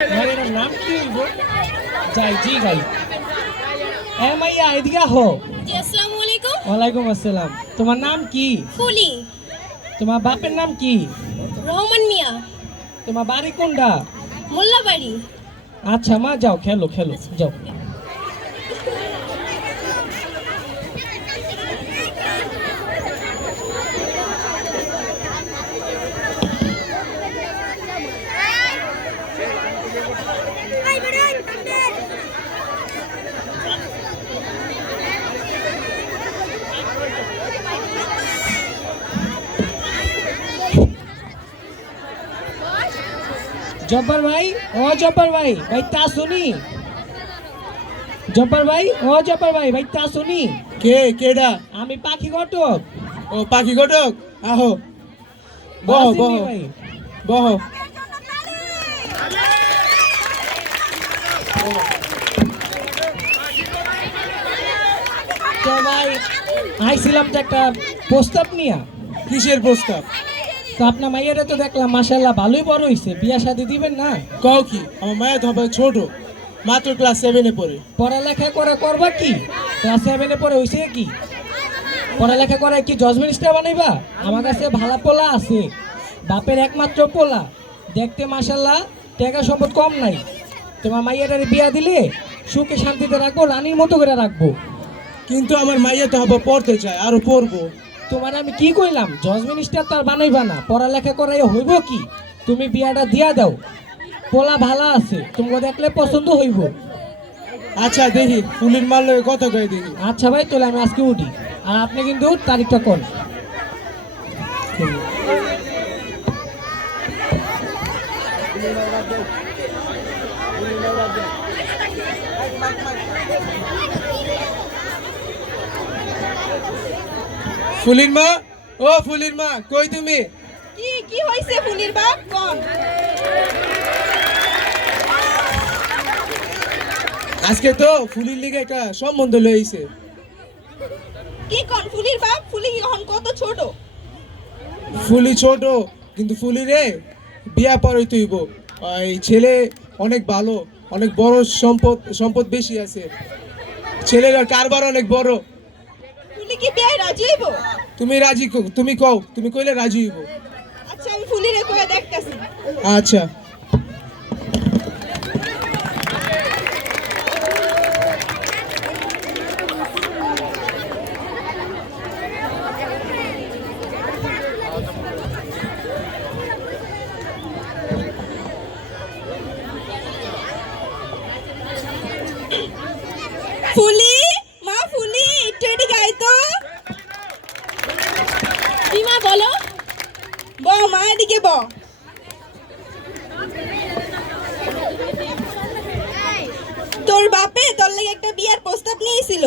ভাইয়ের নাম কি হইব? যাই জি গাই মাইয়া এদিকে আহো। জি আসসালামু আলাইকুম। ওয়ালাইকুম আসসালাম। তোমার নাম কি? ফুলি। তোমার বাপের নাম কি? রহমান মিয়া। তোমার বাড়ি কোনটা? মোল্লাবাড়ি। আচ্ছা মা যাও খেলো খেলো যাও। জব্বার ভাই, ও জব্বার ভাই, ভাই তা শুনি। জব্বার ভাই, ও জব্বার ভাই, ভাই তা শুনি। কেডা? আমি পাখি ঘটক। ও পাখি ঘটক, আহো বহ বাসিনি বহ ভাই। বহ। তো ভাই আইছিলাম তো একটা প্রস্তাব নিয়া। কিসের প্রস্তাব? তো আপনার মাইয়ারে তো দেখলাম মাশাআল্লাহ ভালোই বড় হইছে, বিয়া শাদী দিবেন না? কও কি? আমার মায়ের তো হবে ছোট, মাত্র ক্লাস 7-এ পড়ে। পড়ালেখা করবা কি? ক্লাস 7-এ পড়ে হইছে কি? পড়ালেখা করে কি জজমেন্ট স্টার বানাইবা? আমার কাছে ভালো পোলা আছে, বাপের একমাত্র পোলা, দেখতে মাশাআল্লাহ, টাকা সম্পদ কম নাই। তোমার মাইয়াটারে বিয়া দিলে সুখে শান্তিতে রাখবো, রানীর মতো করে রাখবো। কিন্তু আমার মাইয়া তো হবে পড়তে চায়, আরো পড়বো। তোমার আমি কি কইলাম, জজমেন্ট স্টার তো আর বানাইবা না, পড়ালেখা করাই হইব কি? তুমি বিয়াটা দিয়া দাও, পোলা ভালো আছে, তোমাকে দেখলে পছন্দ হইব। আচ্ছা দেখি, ফুলির মারলে কত করে দেখি। আচ্ছা ভাই, তাহলে আমি আজকে উঠি, আর আপনি কিন্তু তারিখটা কোন। ফুলির মা, ও ফুলির মা, কই তুমি? কি কি হইছে ফুলির বাপ কোন? আজকে তো ফুলির লিগে একটা সম্বন্ধ লইছে। কি কোন ফুলির বাপ? ফুলি এখন কত ছোট। ফুলি ছোট, কিন্তু ফুলি রে বিয়া পরে তুইব। এই ছেলে অনেক ভালো, অনেক বড়, সম্পদ বেশি আছে, ছেলের কারবার অনেক বড়। ফুলি কি বিয়ে রাজি হইব? তুমি কও, তুমি কইলে রাজি হইব। আচ্ছা আমি ফুলিরে কইয়া দেখতাছি। আচ্ছা ফুলি, মা ফুলি একটু এদিকে আয় তো। কি মা বলো? মা এদিকে তোর বাপে তোর লাগি একটা বিয়ার প্রস্তাব নিয়েছিল।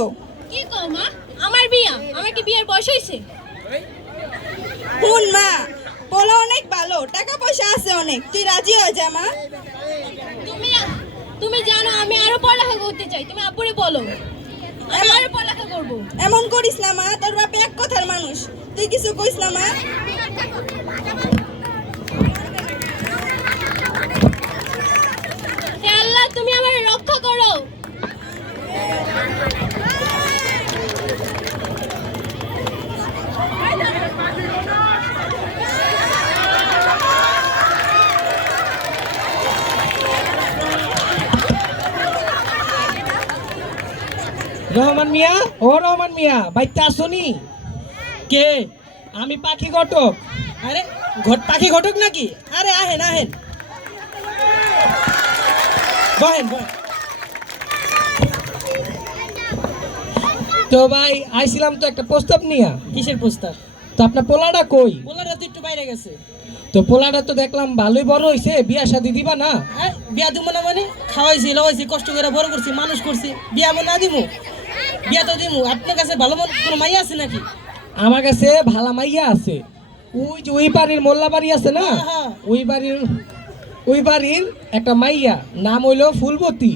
কি কও মা? আমার বিয়া? আমার কি বিয়ার বয়স হইছে? শুন মা, পোলা অনেক ভালো, টাকা পয়সা আছে অনেক, তুই রাজি হয়ে যা মা। তুমি তুমি জানো আমি আরো পড়ালেখা করতে চাই, তুমি আপুরে বলো আমি আরো পড়ালেখা করব। এমন করিস না মা, তোর বাপে এক কথার মানুষ, তুই কিছু কইস না মা। হে আল্লাহ, তুমি আমার রক্ষা করো। রহমান মিয়া, ও রহমান মিয়া, বাইতে আসনি? কে? আমি পাখি ঘটক। আরে পাখি ঘটক নাকি? আরে আহেন আহেন, বহেন বহেন। তো ভাই আইছিলাম তো একটা প্রস্তাব নিয়া। কিসের প্রস্তাব? তো আপনার পোলাটা কই? পোলাটা তো একটু বাইরে গেছে। তো পোলাটা তো দেখলাম ভালোই বড় হইছে, বিয়া শাদী দিবা না? বিয়া দিব না মানে? খাওয়াইছি লাগাইছি, কষ্ট করে বড় করছি, মানুষ করছি, বিয়া না দিমু? বিয়া তো দিমু। আপনার কাছে ভালো মন কোনো মাইয়া আছে নাকি? আমার কাছে ভালা মাইয়া আছে। ওই যে ওই বাড়ির মোল্লা বাড়ি আছে না, হ্যাঁ। ওই বাড়ির একটা মাইয়া, নাম হইলো ফুলবতী,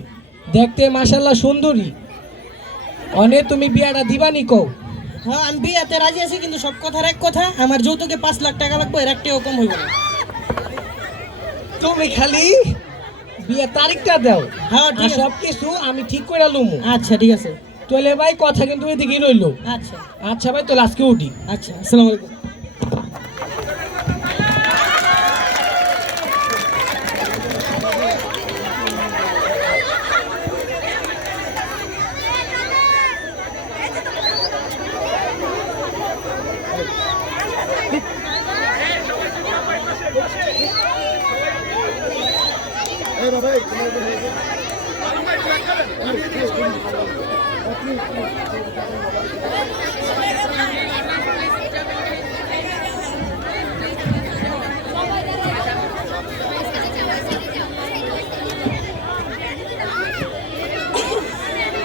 দেখতে মাশাআল্লাহ সুন্দরী। অনে তুমি বিয়াটা দিবানি কও? হ্যাঁ আমি বিয়াতে রাজি আছি, কিন্তু সব কথার এক কথা, আমার যৌতুকে 5 লাখ টাকা লাগবে, এর একটাও কম হইব না। তুমি খালি বিয়ের তারিখটা দাও। হ্যাঁ, ঠিক আর আছে। সব কিছু আমি ঠিক করে লুমু। আচ্ছা ঠিক আছে। তাহলে ভাই কথা কিন্তু এদিকেই রইলো। আচ্ছা আচ্ছা ভাই, তাহলে আজকে উঠি। আচ্ছা, আসসালামু আলাইকুম।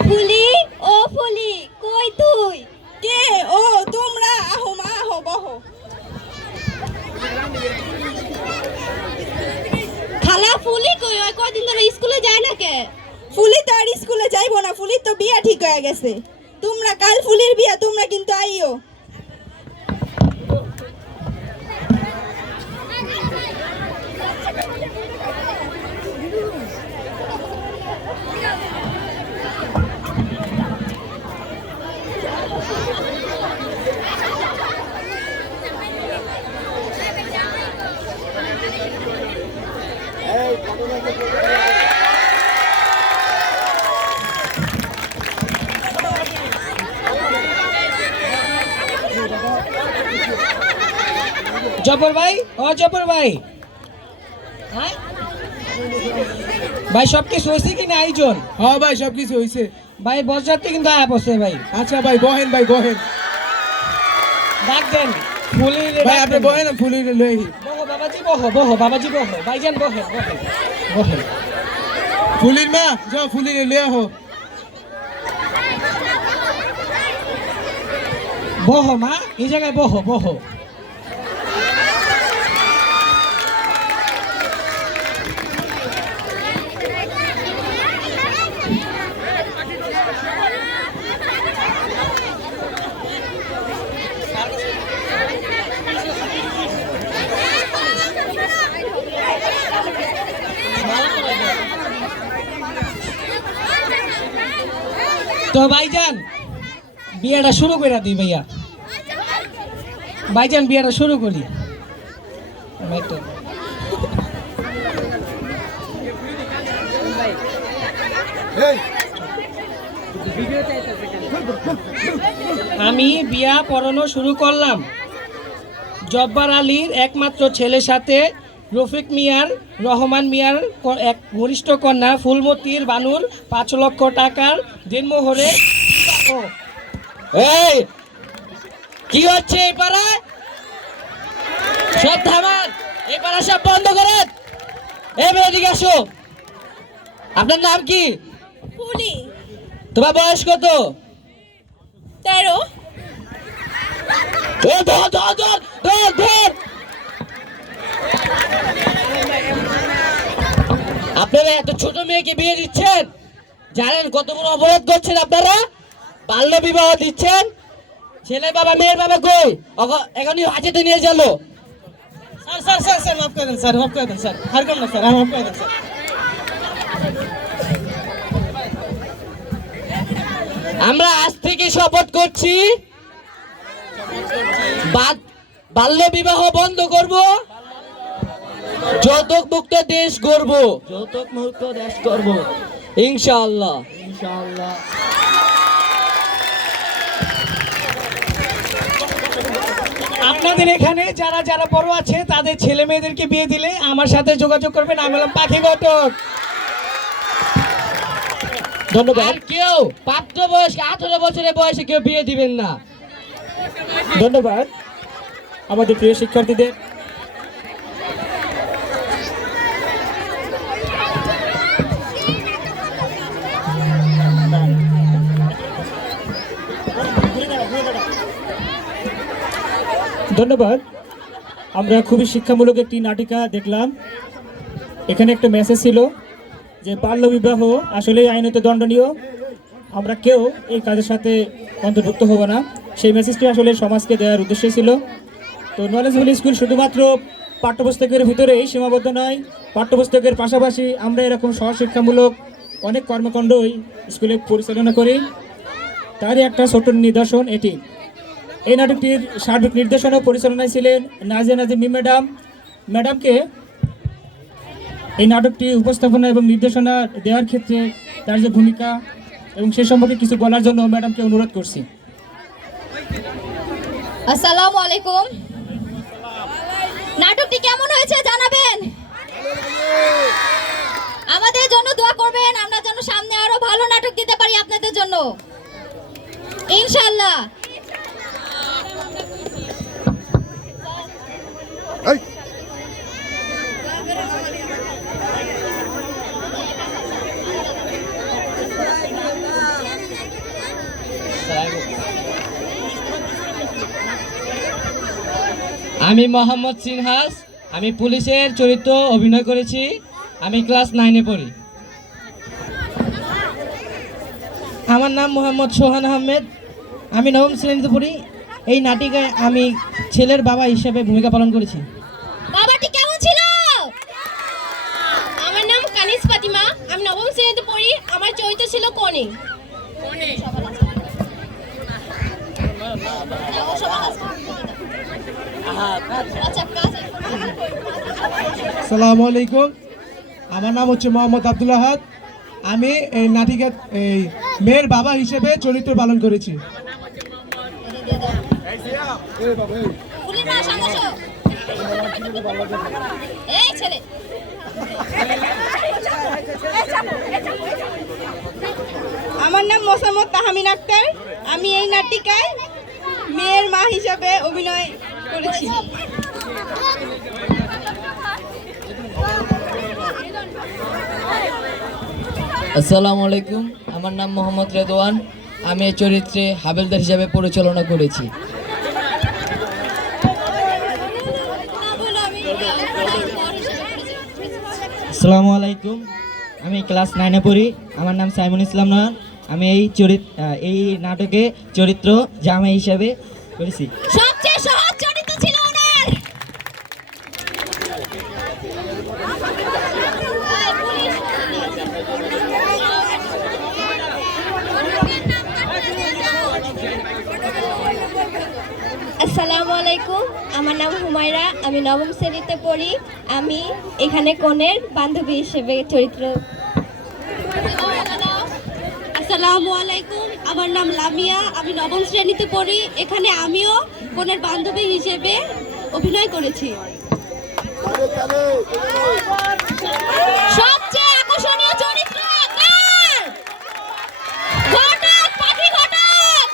ফুলি, ও ফুলি, কই তুই? কে? ও তোমরা, আহো মা আহো, বহো। খালা ফুলি কই? ওই কদিন ধরে স্কুলে যায় না কে? ফুলি তো আর স্কুলে যাইবো না, ফুলির তো বিয়া ঠিক হয়ে গেছে। তোমরা কাল ফুলির বিয়া, তোমরা কিন্তু আইও। জব্বর ভাই, ও জব্বর ভাই, হ্যাঁ ভাই সব কিছু হয়েছে কি না আয়োজন? হ্যাঁ ভাই, সব কিছু হয়েছে। ভাই বসযাত্রী কিন্তু আয়া পড়ছে ভাই। আচ্ছা ভাই, বহেন ভাই, বহেন ডাক দেন ফুলির। ভাই, আপনি বহেন, আমি ফুলি লই আহি। বহো বাবাজি, বহো বহো বাবাজি, বহো ভাইজান, বহে বহে বহে। ফুলির মা, যাও ফুলি লই আহো। বহো মা, এই জায়গায় বহো বহো। তো ভাইজান বিয়েটা শুরু করে দিই ভাইয়া। ভাইজান বিয়েটা শুরু করি। আমি বিয়া পড়ানো শুরু করলাম জব্বার আলীর একমাত্র ছেলের সাথে, রফিক মিয়ার, রহমান মিয়ার এক ঘনিষ্ঠ কন্যা ফুলমতির বানুর 5 লক্ষ টাকার দিনমোহরে। এই কি হচ্ছে এই পাড়ায়? সব থামান, এই পাড়া সব বন্ধ করেন। এদিকে আসো। আপনার নাম কি? ফুলি। তোমার বয়স কত? 13। ধর ধর ধর ধর ধর। আপনারা এত ছোট মেয়েকে বিয়ে দিচ্ছেন, জানেন কত বড় অপরাধ করছেন আপনারা? বাল্য বিবাহ দিচ্ছেন। ছেলে বাবা মেয়ের বাবা কই? এখনই হাজতে নিয়ে গেল। স্যার স্যার স্যার স্যার মাফ করে দেন স্যার, মাফ করে দেন স্যার, হারকাম না স্যার, মাফ করে দেন স্যার। আমরা আজ থেকে শপথ করছি, বাল্য বিবাহ বন্ধ করব, যৌতুক মুক্ত দেশ গড়ব, যৌতুক মুক্ত দেশ গড়ব ইনশাআল্লাহ ইনশাআল্লাহ। আপনাদের এখানে যারা যারা বড় আছে তাদের ছেলে মেয়েদেরকে বিয়ে দিলে আমার সাথে যোগাযোগ করবেন। আমি হলাম পাখি ঘটক। ধন্যবাদ। কেউ প্রাপ্ত বয়স 18 বছরের বয়সে কেউ বিয়ে দিবেন না। ধন্যবাদ আমাদের প্রিয় শিক্ষার্থীদের। ধন্যবাদ। আমরা খুবই শিক্ষামূলক একটি নাটিকা দেখলাম। এখানে একটা মেসেজ ছিল যে বাল্য বিবাহ আসলে আইনত দণ্ডনীয়, আমরা কেউ এই কাজের সাথে অন্তর্ভুক্ত হব না। সেই মেসেজটি আসলে সমাজকে দেওয়ার উদ্দেশ্য ছিল। তো নলেজফুল স্কুল শুধুমাত্র পাঠ্যপুস্তকের ভিতরেই সীমাবদ্ধ নয়, পাঠ্যপুস্তকের পাশাপাশি আমরা এরকম সহশিক্ষামূলক অনেক কর্মকাণ্ডই স্কুলে পরিচালনা করি। তারই একটা ছোট্ট নিদর্শন এটি। এই নাটকটির সার্বিক নির্দেশনা ও পরিচালনায় ছিলেন নাজিয়া নাজিম ম্যাডামকে এই নাটকটি উপস্থাপনা এবং নির্দেশনা দেওয়ার ক্ষেত্রে তার যে ভূমিকা এবং সে সম্পর্কে কিছু বলার জন্য ম্যাডামকে অনুরোধ করছি। আসসালামু আলাইকুম। নাটকটি কেমন হয়েছে জানাবেন। আমাদের জন্য দোয়া করবেন, আমরা যেন সামনে আরো ভালো নাটক দিতে পারি আপনাদের জন্য, ইনশাআল্লাহ। আমি মোহাম্মদ সিনহাস, আমি পুলিশের চরিত্র অভিনয় করেছি। আমি ক্লাস 9-এ পড়ি। আমার নাম মোহাম্মদ সোহান আহমেদ, আমি 9ম শ্রেণীতে পড়ি। এই নাটিকায় আমি ছেলের বাবা হিসেবে ভূমিকা পালন করেছি। বাবাটি কেমন ছিল? আমার নাম কানিস ফাতিমা, আমি 9ম শ্রেণীতে পড়ি। আমার চরিত্র ছিল কনে। আসসালামু আলাইকুম, আমার নাম হচ্ছে মোহাম্মদ আব্দুল আহাদ। আমি এই নাটিকার এই মেয়ের বাবা হিসেবে চরিত্র পালন করেছি। এই ছেলে আমার নাম মোসাম্মদ তাহমিন আক্তার, আমি এই নাটিকায় মেয়ের মা হিসাবে অভিনয় করেছি। আসসালামু আলাইকুম, আমার নাম মোহাম্মদ রেদওয়ান। আমি এই চরিত্রে হাবেলদার হিসাবে পরিচালনা করেছি। আসসালামু আলাইকুম, আমি ক্লাস 9-এ পড়ি। আমার নাম সাইমুল ইসলাম নয়ন। আমি এই নাটকে চরিত্র জামাই হিসাবে করেছি। সবচেয়ে সহজ চরিত্র ছিল ওনার। আসসালামু আলাইকুম, আমার নাম হুমায়রা, আমি 9ম শ্রেণীতে পড়ি। আমি এখানে কনের বান্ধবী হিসেবে চরিত্র। আসসালামু আলাইকুম, আমার নাম লামিয়া, আমি 9ম শ্রেণীতে পড়ি। এখানে আমিও কনের বান্ধবী হিসেবে অভিনয় করেছি। সবচেয়ে আকর্ষণীয় চরিত্র কার? ঘটক, পাখি ঘটক।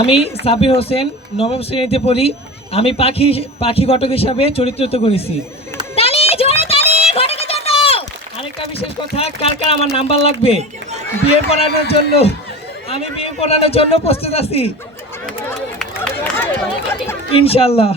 আমি সাবির হোসেন, 9ম শ্রেণীতে পড়ি। আমি পাখি ঘটক হিসাবে চরিত্রিত করেছি। তালি, জোরে তালি ঘটকের জন্য। আরেকটা বিশেষ কথা, কার কার আমার নাম্বার লাগবে বিয়ে পড়ানোর জন্য? আমি বিয়ে পড়ানোর জন্য প্রস্তুত আছি ইনশাআল্লাহ।